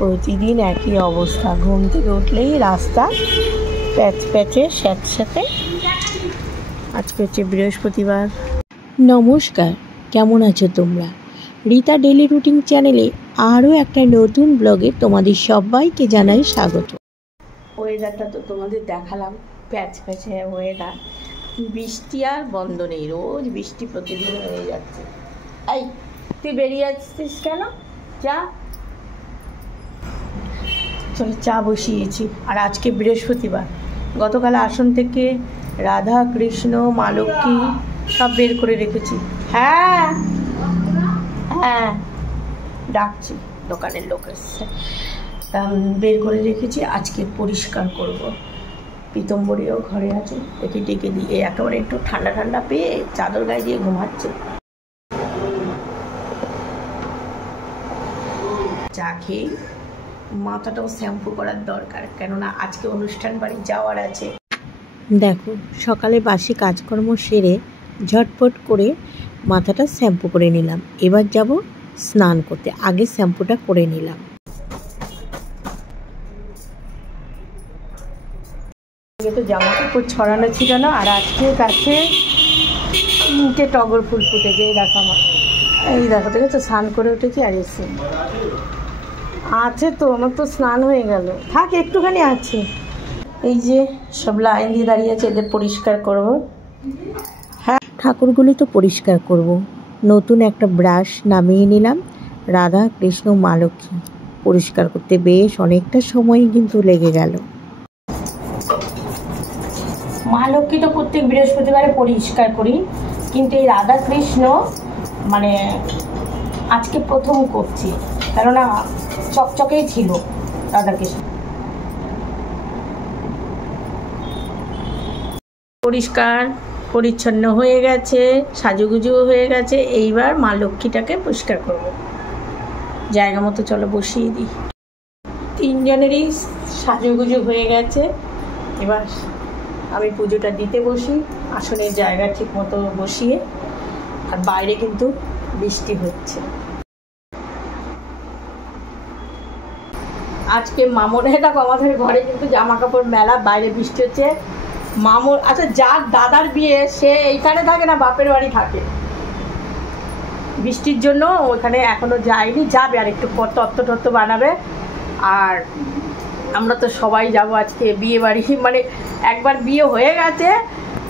প্রতিদিন একই অবস্থা, ঘুম থেকে উঠলেই রাস্তা প্যাচ প্যাচে স্যাঁতস্যাঁতে। আজকে হচ্ছে বৃহস্পতিবার। নমস্কার, কেমন আছো তোমরা? রীতা ডেলি রুটিন চ্যানেলে আরও একটা নতুন ব্লগে তোমাদের সবাইকে জানাই স্বাগত। ওয়েদারটা তো তোমাদের দেখালাম, প্যাচ প্যাচে ওয়েদার। বৃষ্টি আর বন্ধ নেই, রোজ বৃষ্টি প্রতিদিন হয়ে যাচ্ছে। এই তুই বেরিয়ে যাচ্ছিস কেন? যা, চলো চা বসিয়েছি। আর আজকে বৃহস্পতিবার, গতকাল আসন থেকে রাধা কৃষ্ণ মা লক্ষ্মী সব বের করে রেখেছি। হ্যাঁ হ্যাঁ ডাকছি, দোকানের লোক এসছে, বের করে রেখেছি। আজকে পরিষ্কার করব। পীতম্বরীও ঘরে আছে, একে ডেকে দিয়ে একেবারে একটু ঠান্ডা ঠান্ডা পেয়ে চাদর গায়ে দিয়ে ঘুমাচ্ছে। চা খেয়ে মাথাটাও শ্যাম্পু করার দরকার, কেননা আজকে অনুষ্ঠান বাড়ি যাওয়ার আছে। দেখো, সকালে বাসি কাজকর্ম সেরে ঝটপট করে মাথাটা শ্যাম্পু করে নিলাম। এবার যাব স্নান করতে, আগে শ্যাম্পুটা করে নিলাম। তো জামা কাপড় ছড়ানো ছিল না, আর আজকে কাছে তিনটে টগর ফুল ফুটেছে। এই দেখো আমার, এই দেখো, ঠিক আছে, স্নান করে উঠেছি। আর এসে আছে তো, আমার তো স্নান হয়ে গেল, থাক একটুখানি আছে। এই যে সব লাইন দিয়ে দাঁড়িয়ে আছে, এদের পরিষ্কার করব। হ্যাঁ, ঠাকুরগুলি তো পরিষ্কার করব। নতুন একটা ব্রাশ নামিয়ে নিলাম। রাধা কৃষ্ণ মা লক্ষ্মী পরিষ্কার করতে বেশ অনেকটা সময় কিন্তু লেগে গেল। মা লক্ষ্মী তো প্রত্যেক বৃহস্পতিবারে পরিষ্কার করি, কিন্তু এই রাধা কৃষ্ণ মানে আজকে প্রথম করছি, কেননা চকচকেই ছিল রাধাকৃষ্ণ। পরিষ্কার পরিচ্ছন্ন হয়ে গেছে, সাজুগুজু হয়ে গেছে। এইবার মা লক্ষ্মীটাকে পরিষ্কার করব। জায়গা মতো চলো বসিয়ে দিই। তিনজনেরই সাজুগুজু হয়ে গেছে, এবার আমি পুজোটা দিতে বসি। আসনের জায়গা ঠিক মতো বসিয়ে। আর বাইরে কিন্তু বৃষ্টি হচ্ছে। আজকে মামনের, দেখো আমাদের ঘরে কিন্তু জামা কাপড় মেলা, বাইরে বৃষ্টি হচ্ছে। মামুর, আচ্ছা যার দাদার বিয়ে সে এইখানে থাকে না বাপের বাড়ি থাকে, বৃষ্টির জন্য ওখানে এখনো যায়নি, যাবে আর একটু পর তত্ত্ব বানাবে। আর আমরা তো সবাই যাব আজকে বিয়ে বাড়ি। মানে একবার বিয়ে হয়ে গেছে,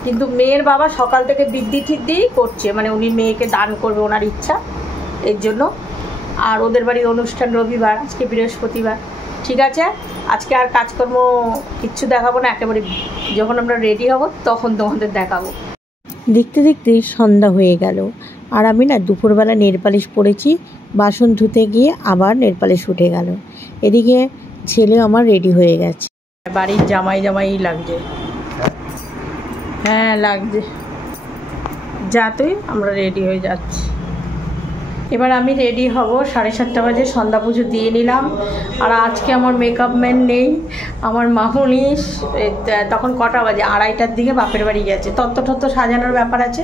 কিন্তু মেয়ের বাবা সকাল থেকে দিব্যি ঠিকদি করছে, মানে উনি মেয়েকে দান করবে, ওনার ইচ্ছা, এর জন্য। আর ওদের বাড়ির অনুষ্ঠান রবিবার, আজকে বৃহস্পতিবার। ঠিক আছে, আজকে আর কাজকর্ম কিচ্ছু দেখাবো না, একেবারে যখন আমরা রেডি হব তখন তোমাদের দেখাবো। দেখতে দেখতে সন্ধ্যা হয়ে গেল, আর আমি না দুপুরবেলা নেল পালিশ পরেছি। বাসন ধুতে গিয়ে আবার নেল পালিশ উঠে গেল। এদিকে ছেলে আমার রেডি হয়ে গেছে। বাড়ির জামাই লাগছে। হ্যাঁ লাগছে, যা তুই, আমরা রেডি হয়ে যাচ্ছি। এবার আমি রেডি হব, 7:30 বাজে সন্ধ্যা পুজো দিয়ে নিলাম। আর আজকে আমার মেকআপ ম্যান নেই, আমার মামুনি তখন কটা বাজে, 2:30টার দিকে বাপের বাড়ি গেছে। তত্ত্ব সাজানোর ব্যাপার আছে।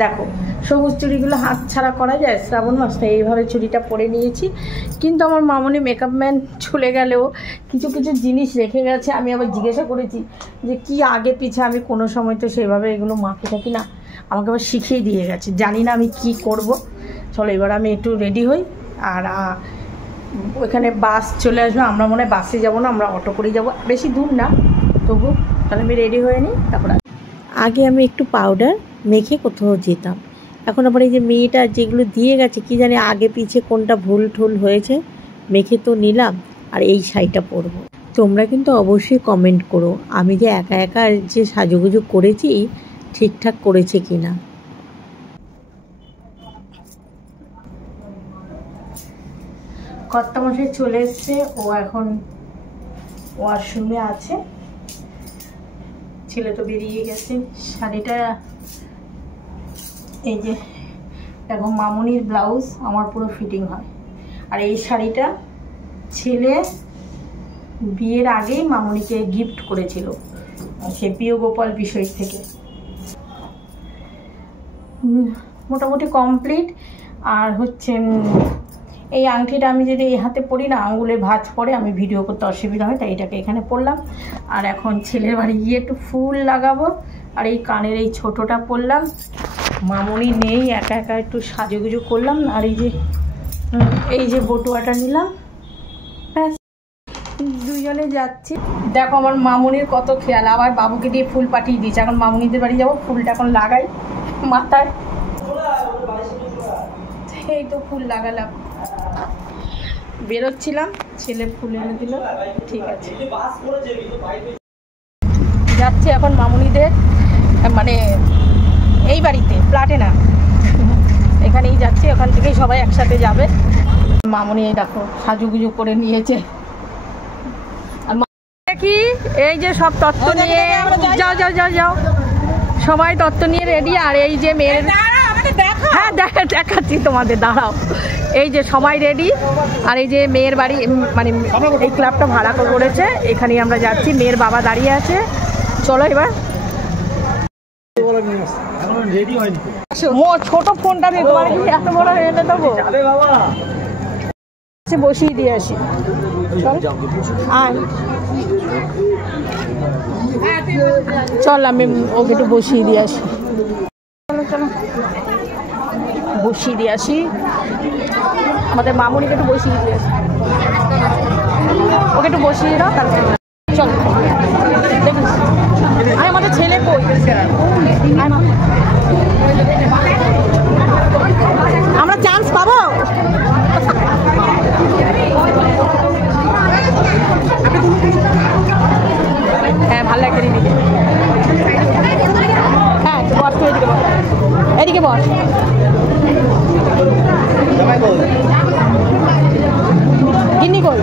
দেখো সবুজ চুড়িগুলো হাত ছাড়া করা যায়, শ্রাবণ মাসটা এইভাবে চুড়িটা পরে নিয়েছি। কিন্তু আমার মামুনি মেকআপ ম্যান চলে গেলেও কিছু কিছু জিনিস রেখে গেছে। আমি আবার জিজ্ঞাসা করেছি যে কি আগে পিছে, আমি কোনো সময় তো সেভাবে এগুলো মাখে থাকি না, আমাকে আবার শিখিয়ে দিয়ে গেছে। জানি না আমি কি করব। চলো এবার আমি একটু রেডি হই। আর ওইখানে বাস চলে আসবে, আমরা মনে হয় বাসে যাবো না, আমরা অটো করে যাবো, বেশি দূর না তবু। তাহলে আমি রেডি হয়ে নিই, তারপর আগে আমি একটু পাউডার মেখে কোথাও যেতাম। এখন আবার এই যে মেয়েটা যেগুলো দিয়ে গেছে, কি জানি আগে পিছে কোনটা ভুল ঠুল হয়েছে, মেখে তো নিলাম। আর এই শাড়িটা পরবো। তোমরা কিন্তু অবশ্যই কমেন্ট করো, আমি যে একা একা যে সাজুগুজু করেছি ঠিকঠাক করেছে কি না। কর্তামশাই চলে এসছে, ও এখন ওয়াশরুমে আছে, ছেলে তো বেরিয়ে গেছে। শাড়িটা এই যে দেখো, মামুনির ব্লাউজ আমার পুরো ফিটিং হয়। আর এই শাড়িটা ছেলে বিয়ের আগেই মামুনিকে গিফট করেছিল, সে প্রিয় গোপাল বিষয় থেকে। মোটামুটি কমপ্লিট। আর হচ্ছে এই আংটিটা আমি যদি এই হাতে পরি না, আঙুলে ভাঁজ পড়ে, আমি ভিডিও করতে অসুবিধা হয়, তাই এটাকে এখানে পরলাম। আর এখন ছেলের বাড়ি গিয়ে একটু ফুল লাগাবো। আর এই কানের এই ছোটোটা পরলাম, মামুনি নেই, একা একা একটু সাজুগুজু করলাম। আর এই যে বটুয়াটা নিলাম, ব্যাস দুজনে যাচ্ছি। দেখো আমার মামুনির কত খেয়াল, আবার বাবুকে দিয়ে ফুল পাঠিয়ে দিয়েছে। এখন মামুনিদের বাড়ি যাবো, ফুলটা এখন লাগাই মাথায়। এই তো ফুল লাগালাম, বেরোচ্ছিলাম, ছেলে ফুল এনে দিল। ঠিক আছে, যাচ্ছি এখন মামুনিদের, মানে এই বাড়িতে, ফ্ল্যাটে না, এখানেই যাচ্ছি। ওখান থেকেই সবাই একসাথে যাবে। মামুনি এই দেখো সাজুগুজু করে নিয়েছে। আর কি এই যে সব তত্ত্ব নিয়ে যাও যাও যাও যাও, সবাই তত্ত্ব নিয়ে রেডি। আর এই যে মেয়ের, হ্যাঁ দেখাচ্ছি তোমাদের, দাঁড়াও। এই যে সবাই রেডি। আর এই যে মেয়ের বাড়ি, মানে এই ক্লাবটা ভাড়া করেছে, এখানেই আমরা যাচ্ছি। মেয়ের বাবা দাঁড়িয়ে আছে, চলো এবার। ছোট ফোনটা নিয়ে তোমার কি এত বড় এনে দেবো, বসিয়ে দিয়ে আসি। চল আমি ওকে একটু বসিয়ে দিয়ে আসি। চলো চলো বসিয়ে দিয়ে আসি, আমাদের মামুনিকে একটু বসিয়ে দিয়ে আসি। ওকে একটু বসিয়ে দাও, তারপর চল। দেখিস আমাদের ছেলে কই, আমরা চান্স পাবো? হ্যাঁ ভালো লাগছে দিদিকে। হ্যাঁ বস, তুই এদিকে বস, এদিকে বস। গিন্নি কই?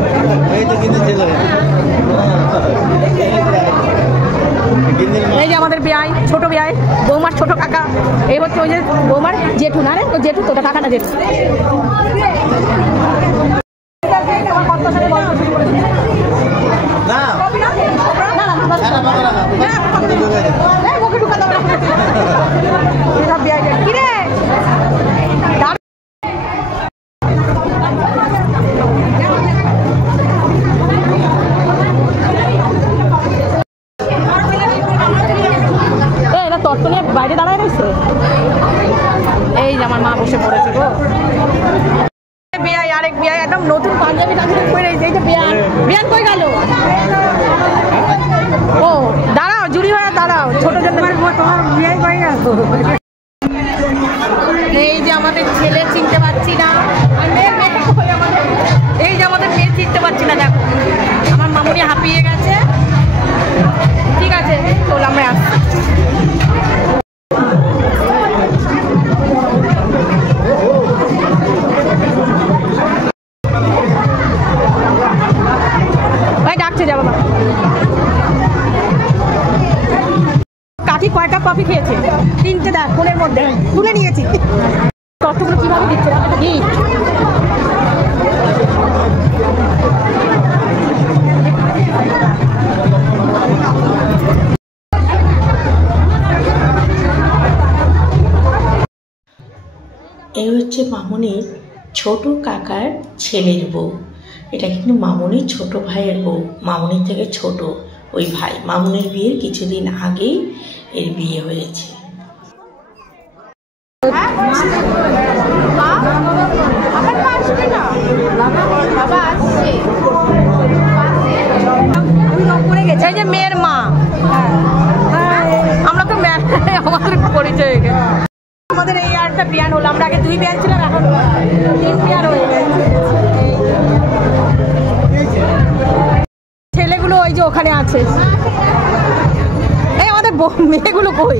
এই যে আমাদের বিয়াই, ছোট বিয়াই, বৌমার ছোট কাকা। এই হচ্ছে ওই যে বৌমার জেঠু, না রে ও জেঠু, তোটা কাকা না জেঠু। তত্ত্ব নিয়ে বাইরে দাঁড়ায় রয়েছে। এই যে আমার মা বসে পড়েছে গো। বিয়াই, আরেক বিয়াই একদম নতুন পাঞ্জাবি টাঞ্জাবি পরে রয়েছে। এই যে বিয়ান, বিয়ান কই গেল? ও দাঁড়াও, জুড়ি হয়ে দাঁড়াও, ছোট জন্য তোমার বিয়াই কই গেল? এই যে আমাদের ছেলে চিনতে পারছি না, এই যে আমাদের মেয়ে চিনতে পারছি না। দেখো আমার মামুনি হাঁপিয়ে গেছে। ঠিক আছে চল আমরা আসছি। কাকি কয়টা কফি খেয়েছে? 3টে। দেখ ফোনের মধ্যে তুলে নিয়েছি। তথ্যগুলো কিভাবে দিচ্ছে গিফট। এই হচ্ছে মামুনির ছোট কাকার ছেলের বউ। এটা কিন্তু মামুনির ছোট ভাইয়ের বউ, মামুনির থেকে ছোট ওই ভাই। মামুনির বিয়ের কিছুদিন আগেই এর বিয়ে হয়েছে। এই যে মেয়ের মা, আমরা তো আমাদের পরিচয় হয়ে গেছে। আমাদের এই আরটা বিয়ান হলো, আমরা আগে 2 বিয়ান ছিলাম, এখন 3 বিয়ান হয়ে গেছে। ছেলেগুলো ওই যে ওখানে আছে। এই আমাদের মেয়েগুলো কই?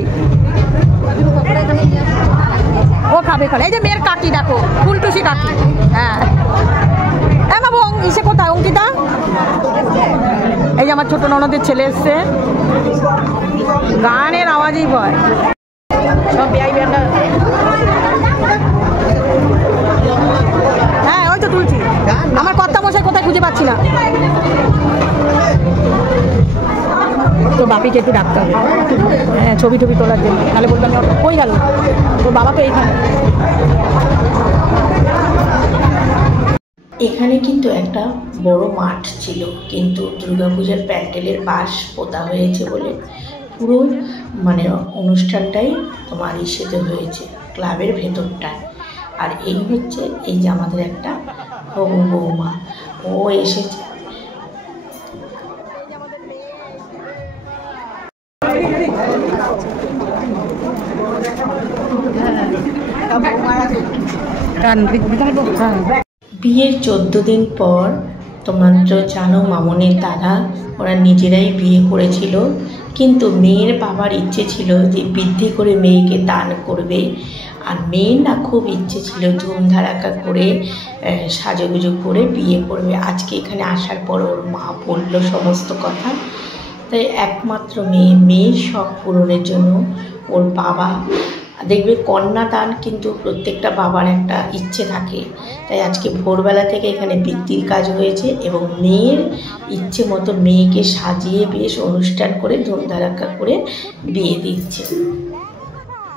ও খাবে খাবে। এই যে মেয়ের কাকি, দেখো ফুলটুসি কাকি। হ্যাঁ বাবু, ইসে কোথায় অঙ্কিতা? এই যে আমার ছোট ননদের ছেলে এসছে, গানের আওয়াজই ভয়। সব বিয়াই বিয়ানটা, হ্যাঁ ওই তো তুলছি। আমার কর্তা মশাই কোথায় খুঁজে পাচ্ছি না, তো বাপিকে একটু ডাকতে হবে। হ্যাঁ ছবি টবি তোলার জন্য, তাহলে বললাম কই গেল তোর বাবা, তো এইখানে। এখানে কিন্তু একটা বড় মাঠ ছিল, কিন্তু দুর্গাপূজার প্যান্ডেলের বাঁশ পোতা হয়েছে বলে পুরো মানে অনুষ্ঠানটাই তোমার ইসেতে হয়েছে, ক্লাবের ভেতরটায়। আর এই হচ্ছে এই যে আমাদের একটা হবু বৌমা, ও এসেছে। বিয়ের 14 দিন পর তোমরা তো জানো মামনির দাদা ওরা নিজেরাই বিয়ে করেছিল, কিন্তু মেয়ের বাবার ইচ্ছে ছিল যে বৃদ্ধি করে মেয়েকে দান করবে। আর মেয়ের না খুব ইচ্ছে ছিল ধুমধারাক্কা করে সাজুগুজু করে বিয়ে করবে। আজকে এখানে আসার পর ওর মা বললো সমস্ত কথা। তাই একমাত্র মেয়ের শখ পূরণের জন্য ওর বাবা, দেখবে কন্যাদান কিন্তু প্রত্যেকটা বাবার একটা ইচ্ছে থাকে। তাই আজকে ভোরবেলা থেকে এখানে বৃদ্ধির কাজ হয়েছে এবং মেয়ের ইচ্ছে মতো মেয়েকে সাজিয়ে বেশ অনুষ্ঠান করে ধুমধারাক্কা করে বিয়ে দিচ্ছে।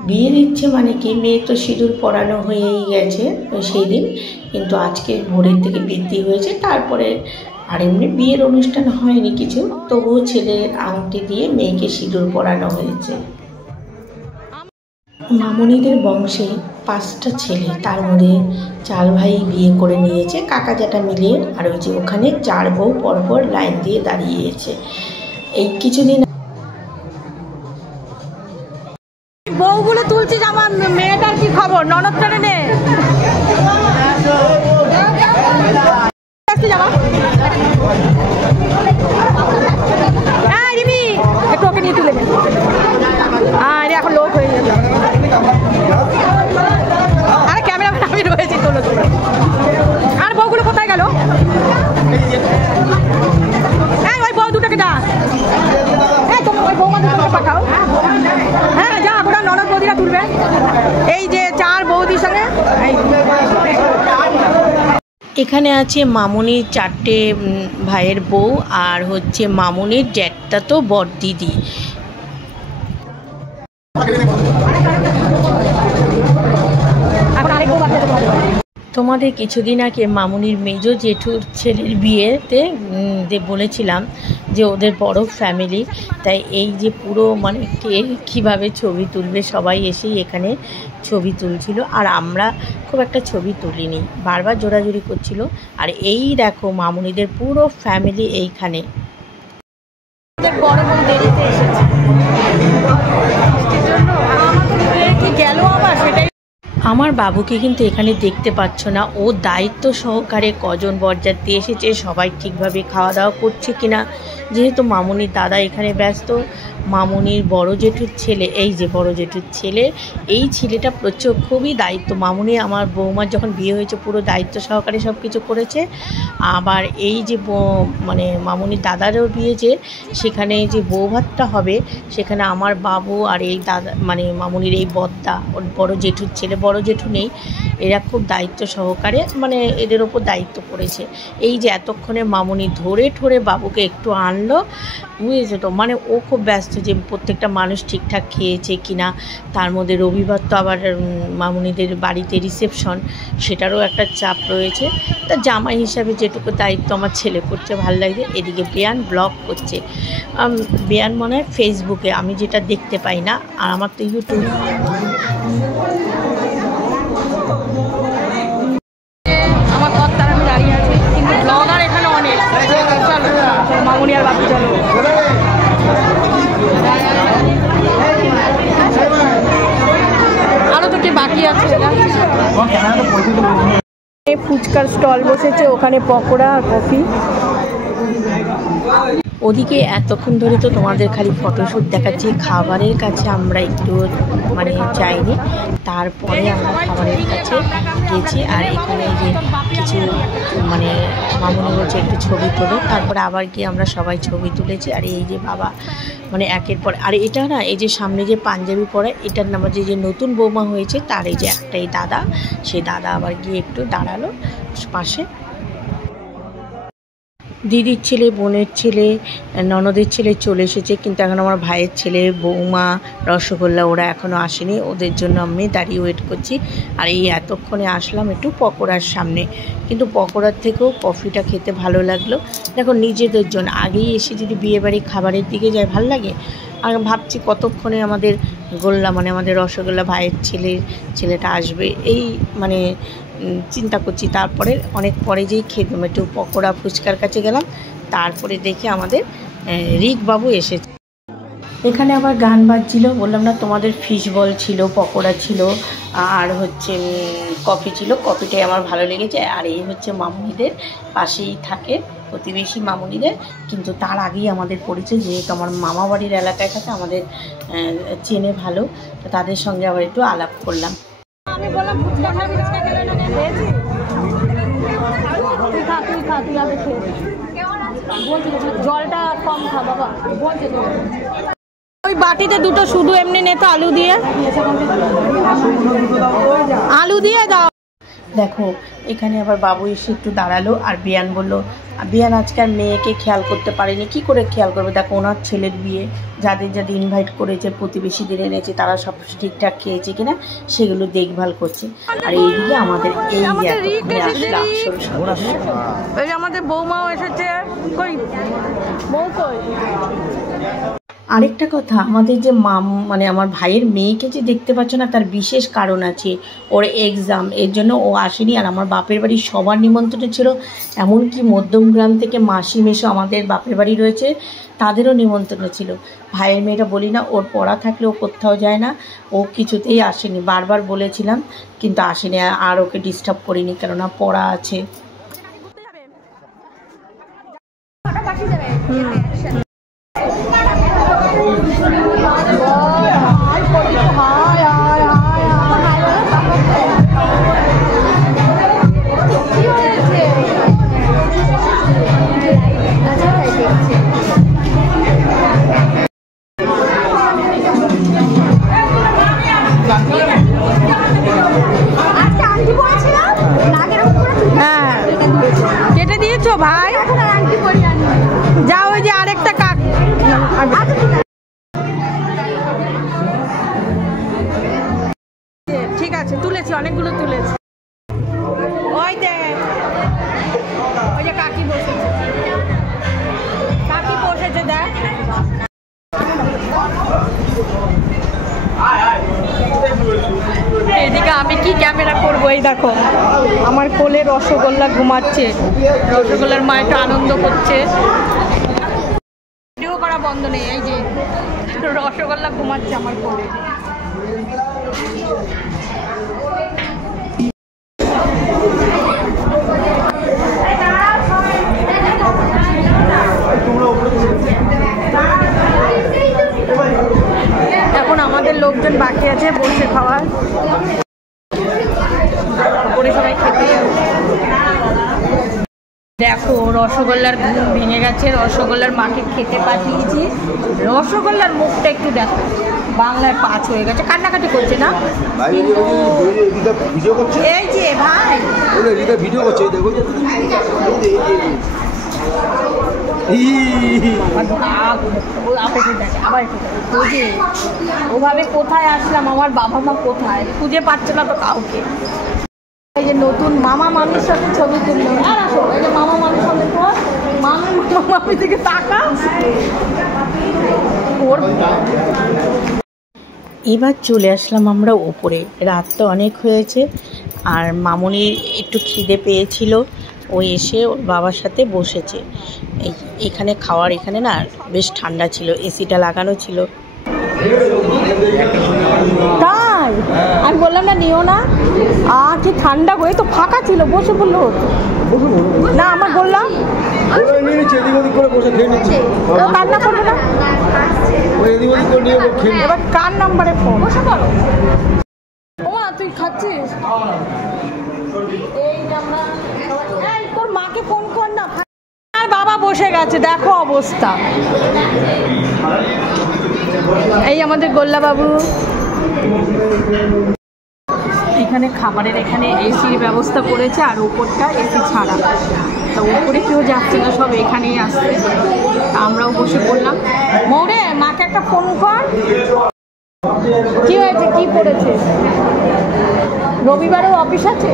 বিয়ে দিচ্ছে মানে কি, মেয়ে তো সিঁদুর পরানো হয়েই গেছে সেই দিন, কিন্তু আজকে ভোরের থেকে বৃদ্ধি হয়েছে। তারপরে আর এমনি বিয়ের অনুষ্ঠান হয়নি কিছু, তবুও ছেলের আংটি দিয়ে মেয়েকে সিঁদুর পরানো হয়েছে। মামনিদের বংশে 5টা ছেলে, তার মধ্যে 4 ভাই বিয়ে করে নিয়েছে কাকা জ্যাঠা মিলিয়ে। আর ওই যে ওখানে 4 বউ পরপর লাইন দিয়ে দাঁড়িয়েছে। এই কিছুদিন বউগুলো তুলছিস, আমার মেয়েটার কি খবর? ননদ টানে নে একটু ওকে নিয়ে তুলে এখন লোক হয়ে যাবে। আরে ক্যামেরা আমি রয়েছি, তোলো তোলো। আর বউগুলো কোথায় গেল? ওই বউ দুটোকে ডাক, তোমার ওই বৌমা দুটোকে পাঠাও। হ্যাঁ যা, ওরা ননদ বৌদিরা তুলবে। এই যে 4 বৌদির সঙ্গে এখানে আছে মামনির 4টে ভাইয়ের বউ, আর হচ্ছে মামনির জ্যাঠতো বড় দিদি। তোমাদের কিছুদিন আগে মামনির মেজো জেঠুর ছেলের বিয়েতে বলেছিলাম যে ওদের বড় ফ্যামিলি, তাই এই যে পুরো মানে কে কীভাবে ছবি তুলবে সবাই এসেই এখানে ছবি তুলছিল। আর আমরা খুব একটা ছবি তুলিনি, বারবার জোরাজুরি করছিল। আর এই দেখো মামনিদের পুরো ফ্যামিলি এইখানে। বড় বোন দেরিতে এসেছে গেল আবার, সেটাই। আমার বাবুকে কিন্তু এখানে দেখতে পাচ্ছ না, ও দায়িত্ব সহকারে কজন বরযাত্রী এসেছে সবাই ঠিকভাবে খাওয়া দাওয়া করছে কিনা, যেহেতু মামনির দাদা এখানে ব্যস্ত। মামনির বড় জেঠুর ছেলে, এই যে বড় জেঠুর ছেলে, এই ছেলেটা খুবই দায়িত্ব। মামনি আমার বৌমার যখন বিয়ে হয়েছে পুরো দায়িত্ব সহকারে সব কিছু করেছে। আবার এই যে মানে মামনির দাদারও বিয়ে, যে সেখানে যে বৌভাতটা হবে সেখানে আমার বাবু আর এই দাদা মানে মামনির এই বদ্দা, ওর বড় জেঠুর ছেলে, বড় জেঠু নেই, এরা খুব দায়িত্ব সহকারে মানে এদের ওপর দায়িত্ব পড়েছে। এই যে এতক্ষণে মামনি ধরে ঠরে বাবুকে একটু আনলো, বুঝেছো তো, মানে ও খুব ব্যস্ত যে প্রত্যেকটা মানুষ ঠিকঠাক খেয়েছে কিনা। তার মধ্যে রবিবার তো আবার মামনিদের বাড়িতে রিসেপশন, সেটারও একটা চাপ রয়েছে। তা জামাই হিসাবে যেটুকু দায়িত্ব আমার ছেলে করছে, ভালো লাগে। এদিকে বেয়ান ব্লগ করছে, বেয়ান মনে হয় ফেসবুকে, আমি যেটা দেখতে পাই না, আর আমার তো ইউটিউব। আমার কর্তার আমি দাঁড়িয়ে আছি, কিন্তু ব্লগার এখানে অনেক। চলো মামনি আর বাপু চলো। আরো তো কি বাকি আছে। ফুচকার স্টল বসেছে, ওখানে পকোড়া আর কফি। ওদিকে এতক্ষণ ধরে তো তোমাদের খালি ফটোশ্যুট দেখাচ্ছি, খাবারের কাছে আমরা একটু মানে যাইনি। তারপরে আমরা খাবারের কাছে গেছি। আর এখানে যে কিছু মানে মামনি বলছে একটু ছবি তোলো, তারপরে আবার গিয়ে আমরা সবাই ছবি তুলেছি। আর এই যে বাবা মানে একের পর, আর এটা না এই যে সামনে যে পাঞ্জাবি পরে, এটার নাম যে নতুন বৌমা হয়েছে তার এই যে একটাই দাদা, সেই দাদা আবার গিয়ে একটু দাঁড়ালো পাশে। দিদির ছেলে, বোনের ছেলে, ননদের ছেলে চলে এসেছে, কিন্তু এখন আমার ভাইয়ের ছেলে, বৌমা, রসগোল্লা ওরা এখনও আসেনি। ওদের জন্য আমি দাঁড়িয়ে ওয়েট করছি। আর এই এতক্ষণে আসলাম একটু পকোড়ার সামনে, কিন্তু পকোড়ার থেকেও কফিটা খেতে ভালো লাগলো। দেখো নিজেদের জন্য আগেই এসে যদি বিয়েবাড়ি খাবারের দিকে যায় ভাল লাগে। আর ভাবছি কতক্ষণে আমাদের গোল্লা মানে আমাদের রসগোল্লা ভাইয়ের ছেলেটা আসবে, এই মানে চিন্তা করছি। তারপরে অনেক পরে যেই খেলাম একটু পকোড়া ফুচকার কাছে গেলাম, তারপরে দেখে আমাদের রিক বাবু এসেছে। এখানে আবার গান বাজছিল, বললাম না তোমাদের ফিশ বল ছিল, পকোড়া ছিল, আর হচ্ছে কফি ছিল। কফিটাই আমার ভালো লেগেছে। আর এই হচ্ছে মামুনিদের পাশেই থাকে, প্রতিবেশী মামুনিদের, কিন্তু তার আগেই আমাদের পরিচয়, যেহেতু আমার মামা বাড়ির এলাকায় থাকে, আমাদের চেনে ভালো, তো তাদের সঙ্গে আবার একটু আলাপ করলাম। আমি বললাম জলটা কম খা বাবা, ওই বাটিতে দুটো শুধু এমনি নে তো, আলু দিয়ে দাও। দেখো এখানে আবার বাবু এসে একটু দাঁড়ালো, আর বিয়ান বলল, বিয়ান আজকাল মেয়েকে খেয়াল করতে পারেনি, কি করে খেয়াল করবে? দেখো ওনার ছেলের বিয়ে, যাদের ইনভাইট করেছে, প্রতিবেশীদের এনেছে, তারা সব ঠিকঠাক খেয়েছে কিনা সেগুলো দেখভাল করছে। আর এইদিকে আমাদের এই আমাদের বৌমাও এসেছে। আরেকটা কথা, আমাদের যে মানে আমার ভাইয়ের মেয়েকে যে দেখতে পাচ্ছ না, তার বিশেষ কারণ আছে, ওর এক্সাম, এর জন্য ও আসেনি। আর আমার বাপের বাড়ির সবার নিমন্ত্রণ ছিল, এমনকি মধ্যমগ্রাম থেকে মাসি মেশো আমাদের বাপের বাড়ি রয়েছে, তাদেরও নিমন্ত্রণ ছিল। ভাইয়ের মেয়েটা বলি না, ওর পড়া থাকলে ও কোথাও যায় না, ও কিছুতেই আসেনি। বারবার বলেছিলাম কিন্তু আসেনি, আর ওকে ডিস্টার্ব করিনি, কেননা পড়া আছে। হ্যাঁ কেটে দিয়েছো ভাই, যাও ওই যে আরেকটা কাক। ঠিক আছে, তুলেছি, অনেকগুলো তুলেছি। ওই দেখ ওই যে কাকি বসেছে, দেখ। এদিকে আমি কি ক্যামেরা করবো, এই দেখো আমার কোলে রসগোল্লা ঘুমাচ্ছে, রসগোল্লার মা একটু আনন্দ করছে, ভিডিও করা বন্ধ নেই। এই যে রসগোল্লা ঘুমাচ্ছে আমার কোলে। এখন আমাদের লোকজন বাকি আছে বসে খাওয়ার, করে সবাই খেতে। দেখো রসগোল্লার ঘুম ভেঙে গেছে, রসগোল্লার মাকে খেতে পাঠিয়েছি। রসগোল্লার মুখটা একটু দেখো, বাংলায় 5 হয়ে গেছে, কান্নাকাটি করছে না। এই যে ভাই ভিডিও করছে, ওভাবে কোথায় আসলাম, আমার বাবা মা কোথায়, খুঁজে পাচ্ছে না তো কাউকে। এই যে নতুন মামা মামির সাথে ছবি তুললো, এই যে মামা মামির সাথে মামি থেকে টাকা। এবার চলে আসলাম আমরা ওপরে, রাত তো অনেক হয়েছে, আর মামুনির একটু খিদে পেয়েছিল, ও এসে ওর বাবার সাথে বসেছে। এখানে খাওয়ার, এখানে না বেশ ঠান্ডা ছিল, এসিটা লাগানো ছিল। তাই আমি বললাম না নিও না, কি ঠান্ডা হয়ে তো ফাঁকা ছিল, বসে বললো না, আমার বললাম কান্না করবে না। এবার কার নাম্বারে ফোন, বসে পড়ো। ও তুই খাচ্ছিস, তোর মাকে ফোন কর না। আর বাবা বসে গেছে, দেখো অবস্থা। এই আমাদের গোল্লা বাবু। এখানে খাবারের এখানে এসির ব্যবস্থা করেছে, আর উপরটা এসি ছাড়া। তা উপরে কেউ যাচ্ছে না, সব এখানেই আসছে। তা আমরাও বসে পড়লাম। মৌরে মাকে একটা ফোন কর। কি হয়েছে, কি পড়েছে? রবিবারেও অফিস আছে,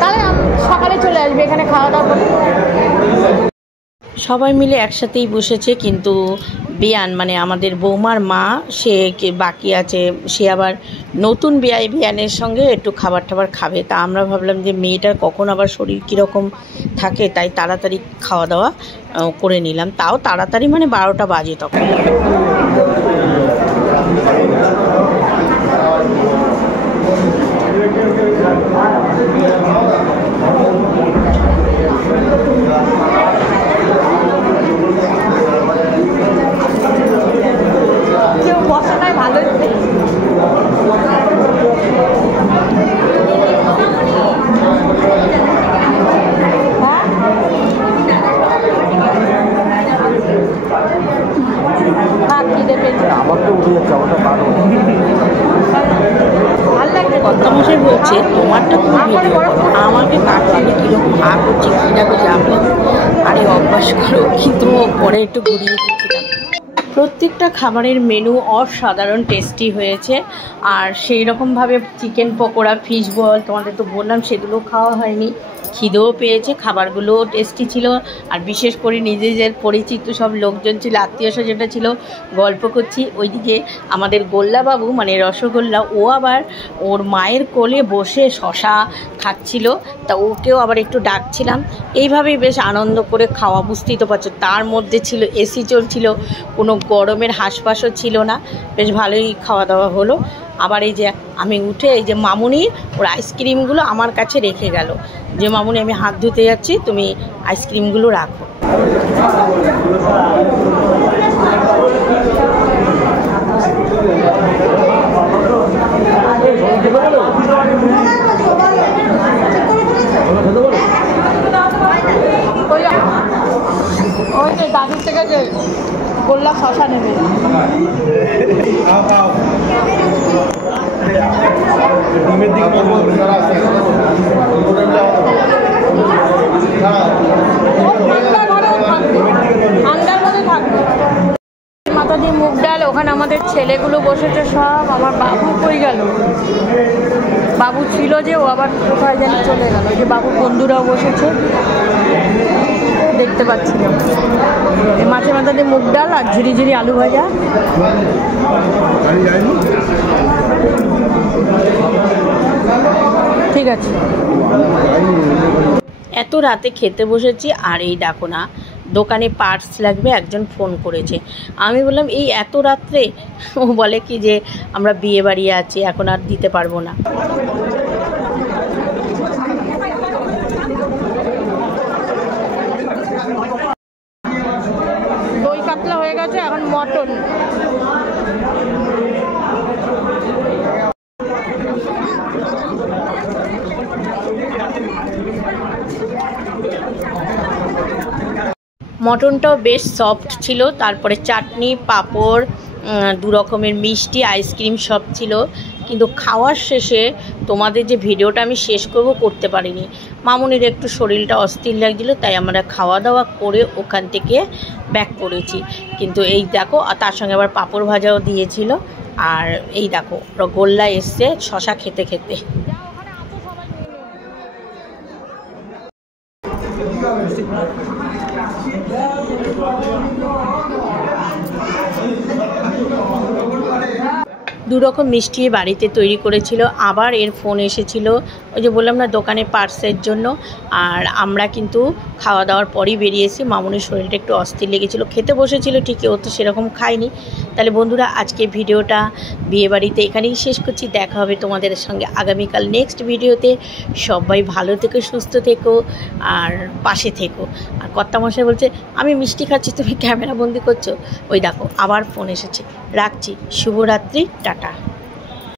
তাহলে সকালে চলে আসবে এখানে খাওয়া দাওয়া করে। সবাই মিলে একসাথেই বসেছে, কিন্তু বিয়ান মানে আমাদের বৌমার মা সে বাকি আছে, সে আবার নতুন বিয়ানের সঙ্গে একটু খাবার টাবার খাবে। তা আমরা ভাবলাম যে মেয়েটার কখন আবার শরীর কীরকম থাকে, তাই তাড়াতাড়ি খাওয়া দাওয়া করে নিলাম। তাও তাড়াতাড়ি মানে 12টা বাজে তখন। কেউ বসে নাই, ভালোই। কর্তামশাই বলছে তোমারটা তুমি ভিডিও করো, আমাকে কাটতে আমি কীরকম হা করছি কী না করছি। আমি আরে অভ্যাস করো, কিন্তু পরে একটু ঘুরিয়ে দিচ্ছিলাম। প্রত্যেকটা খাবারের মেনু অসাধারণ টেস্টি হয়েছে। আর সেই রকমভাবে চিকেন পকোড়া, ফিশ বল তোমাদের তো বললাম, সেগুলো খাওয়া হয়নি। খিদেও পেয়েছে, খাবারগুলোও টেস্টি ছিল। আর বিশেষ করে নিজেদের পরিচিত সব লোকজন ছিল, আত্মীয় স্বজনটা ছিল, গল্প করছি। ওইদিকে আমাদের গোল্লাবাবু মানে রসগোল্লা, ও আবার ওর মায়ের কোলে বসে শশা খাচ্ছিল, তা ওকেও আবার একটু ডাকছিলাম। এইভাবেই বেশ আনন্দ করে খাওয়া, বুঝতেই তো পারছো। তার মধ্যে ছিল এসি চলছিল, কোনো গরমের হাঁসফাঁসও ছিল না, বেশ ভালোই খাওয়া দাওয়া হলো। আবার এই যে আমি উঠে এই যে মামুনির ওর আইসক্রিমগুলো আমার কাছে রেখে গেল, যে মামুনি আমি হাত ধুতে যাচ্ছি, তুমি আইসক্রিমগুলো রাখো। ওই যে দাদুর থেকে যে বললাম শশা নেবে, মাথা দিয়ে মুগ ডাল। ওখানে আমাদের ছেলেগুলো বসেছে সব। আমার বাবু কই গেল? বাবু ছিল যে, ও আবার কোথায় যেন চলে গেল। ওই যে বাবুর বন্ধুরাও বসেছে, দেখতে পাচ্ছি না। এই মাছের মাথা দিয়ে মুগ ডাল আর ঝুরি ঝুরি আলু ভাজা। ঠিক আছে। এত রাতে খেতে বসেছি, আর এই ডাকো না, দোকানে পার্টস লাগবে, একজন ফোন করেছে। আমি বললাম এই এত রাত্রে? ও বলে কি যে আমরা বিয়ে বাড়ি আছি, এখন আর দিতে পারবো না। দই কাতলা হয়ে গেছে, এখন মটন। মটনটাও বেশ সফট ছিল। তারপরে চাটনি, পাঁপড়, 2 রকমের মিষ্টি, আইসক্রিম সব ছিল। কিন্তু খাওয়ার শেষে তোমাদের যে ভিডিওটা আমি শেষ করতে পারিনি। মামুনির একটু শরীরটা অস্থির লাগছিল, তাই আমরা খাওয়া দাওয়া করে ওখান থেকে ব্যাক করেছি। কিন্তু এই দেখো, তার সঙ্গে আবার পাঁপড় ভাজাও দিয়েছিল। আর এই দেখো গোল্লা এসছে শশা খেতে খেতে। দু রকম মিষ্টি বাড়িতে তৈরি করেছিল। আবার এর ফোন এসেছিল, ওই যে বললাম না দোকানে পার্সের জন্য। আর আমরা কিন্তু খাওয়া দাওয়ার পরই বেরিয়েছি। মামুনির শরীরটা একটু অস্থির লেগেছিল, খেতে বসেছিল ঠিকই, ও তো সেরকম খায়নি। তাহলে বন্ধুরা, আজকে ভিডিওটা বিয়েবাড়িতে এখানেই শেষ করছি। দেখা হবে তোমাদের সঙ্গে আগামীকাল নেক্সট ভিডিওতে। সবাই ভালো থেকো, সুস্থ থেকো, আর পাশে থেকো। আর কর্তামশাই বলছে আমি মিষ্টি খাচ্ছি, তুমি ক্যামেরা বন্দি করছো। ওই দেখো আবার ফোন এসেছে, রাখছি। শুভরাত্রি, টাটা।